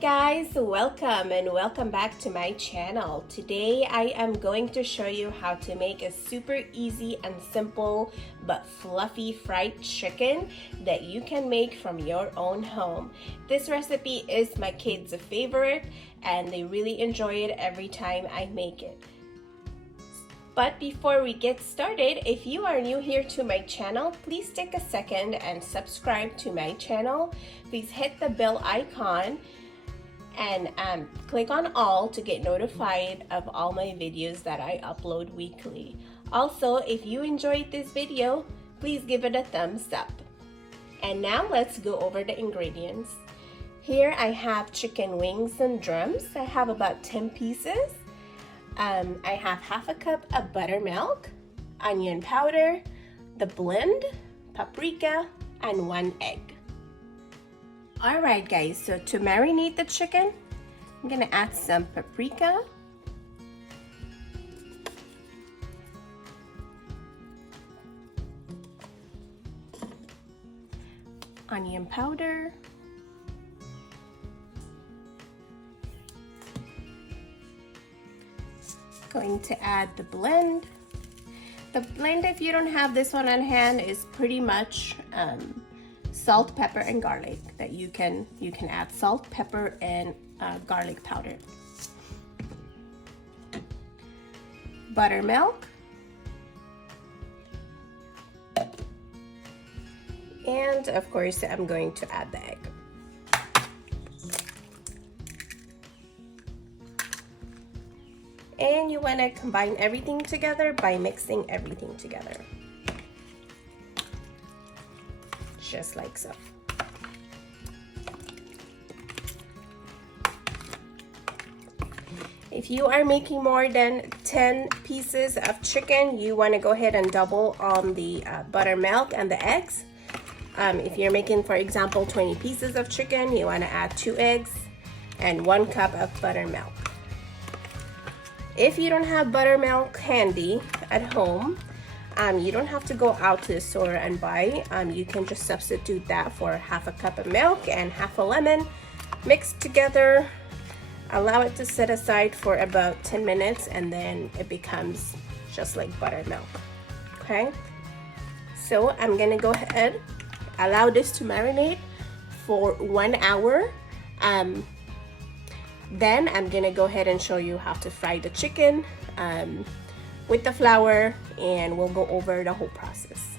guys, welcome back to my channel. Today I am going to show you how to make a super easy and simple but fluffy fried chicken that you can make from your own home. This recipe is my kids' favorite and they really enjoy it every time I make it. But before we get started, if you are new here to my channel, please take a second and subscribe to my channel. Please hit the bell icon and click on all to get notified of all my videos that I upload weekly. Also, if you enjoyed this video, please give it a thumbs up. And now let's go over the ingredients. Here I have chicken wings and drums. I have about 10 pieces. I have half a cup of buttermilk, onion powder, the blend, paprika, and 1 egg. Alright guys, so to marinate the chicken, I'm gonna add some paprika, onion powder, going to add the blend. The blend, if you don't have this one on hand, is pretty much salt, pepper, and garlic. That you can add salt, pepper, and garlic powder. Buttermilk, and of course I'm going to add the egg. And you want to combine everything together by mixing everything together. Just like so. If you are making more than 10 pieces of chicken, you want to go ahead and double on the buttermilk and the eggs. If you're making, for example, 20 pieces of chicken, you want to add 2 eggs and 1 cup of buttermilk. If you don't have buttermilk handy at home, you don't have to go out to the store and buy. You can just substitute that for half a cup of milk and half a lemon. Mix together, allow it to set aside for about 10 minutes, and then it becomes just like buttermilk. Okay, so I'm gonna go ahead, allow this to marinate for 1 hour. Then I'm gonna go ahead and show you how to fry the chicken with the flour, and we'll go over the whole process.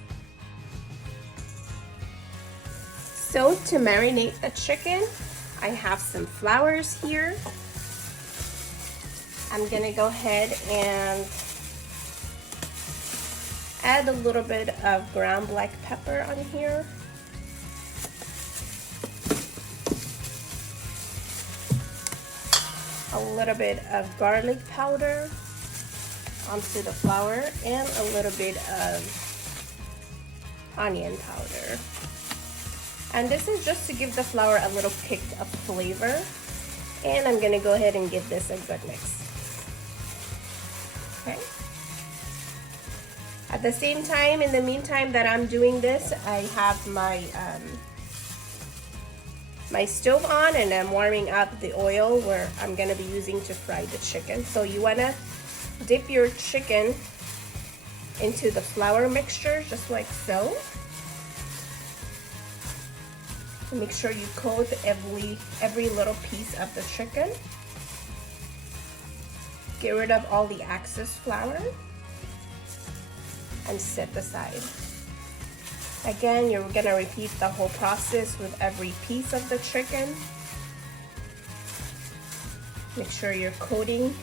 So to marinate the chicken, I have some flours here. I'm gonna go ahead and add a little bit of ground black pepper on here. A little bit of garlic powder onto the flour, and a little bit of onion powder. And this is just to give the flour a little kick of flavor. And I'm gonna go ahead and give this a good mix. Okay. At the same time, in the meantime that I'm doing this, I have my my stove on, and I'm warming up the oil where I'm gonna be using to fry the chicken. So you wanna dip your chicken into the flour mixture just like so. Make sure you coat every little piece of the chicken. Get rid of all the excess flour and set aside. Again, you're gonna repeat the whole process with every piece of the chicken. Make sure you're coating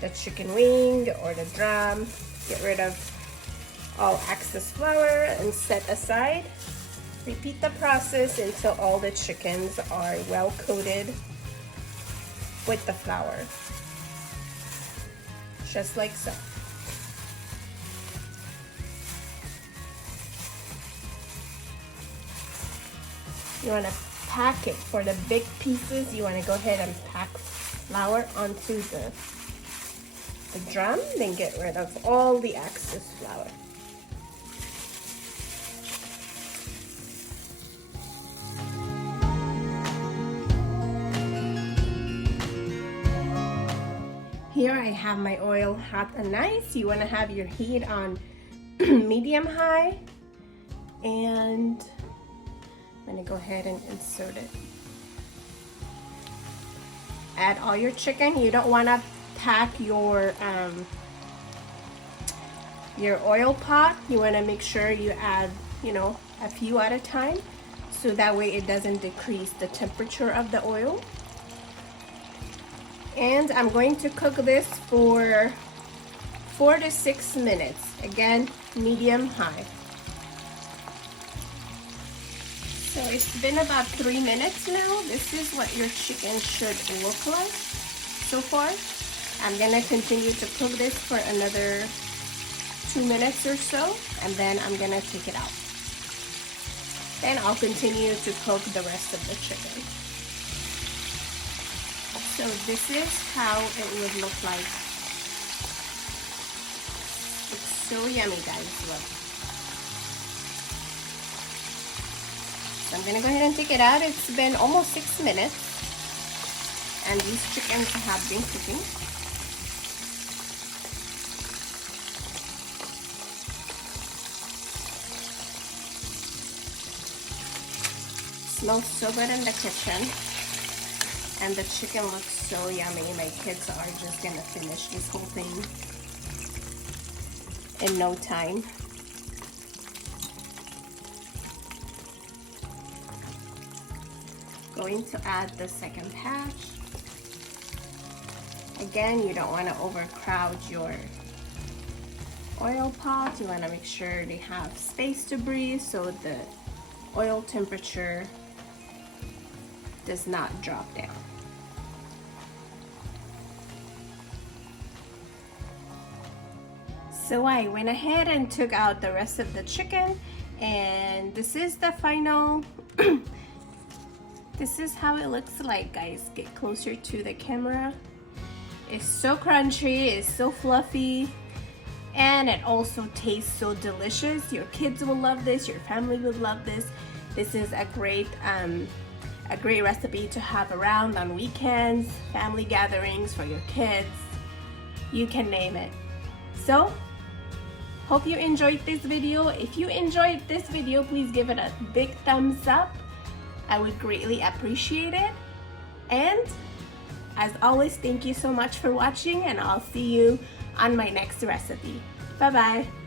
the chicken wing or the drum. Get rid of all excess flour and set aside. Repeat the process until all the chickens are well coated with the flour. Just like so. You want to pack it for the big pieces. You want to go ahead and pack flour onto the drum, then get rid of all the excess flour. Here I have my oil hot and nice. You want to have your heat on medium high, and I'm going to go ahead and insert it. Add all your chicken. You don't want to pack your oil pot. You want to make sure you add, you know, a few at a time, so that way it doesn't decrease the temperature of the oil. And I'm going to cook this for 4 to 6 minutes. Again, medium high. So it's been about 3 minutes now. This is what your chicken should look like so far. I'm gonna continue to cook this for another 2 minutes or so, and then I'm gonna take it out. Then I'll continue to cook the rest of the chicken. So this is how it would look like. It's so yummy, guys. Look. So I'm gonna go ahead and take it out. It's been almost 6 minutes, and these chickens have been cooking. Smells so good in the kitchen, and the chicken looks so yummy. My kids are just gonna finish this whole thing in no time. Going to add the second batch. Again, you don't want to overcrowd your oil pot. You want to make sure they have space to breathe so the oil temperature does not drop down. So I went ahead and took out the rest of the chicken, and this is the final this is how it looks like, guys. Get closer to the camera. It's so crunchy, it's so fluffy, and it also tastes so delicious. Your kids will love this, your family would love this. This is a great recipe to have around on weekends, family gatherings for your kids, you can name it. So, hope you enjoyed this video. If you enjoyed this video, please give it a big thumbs up. I would greatly appreciate it. And as always, thank you so much for watching, and I'll see you on my next recipe. Bye bye.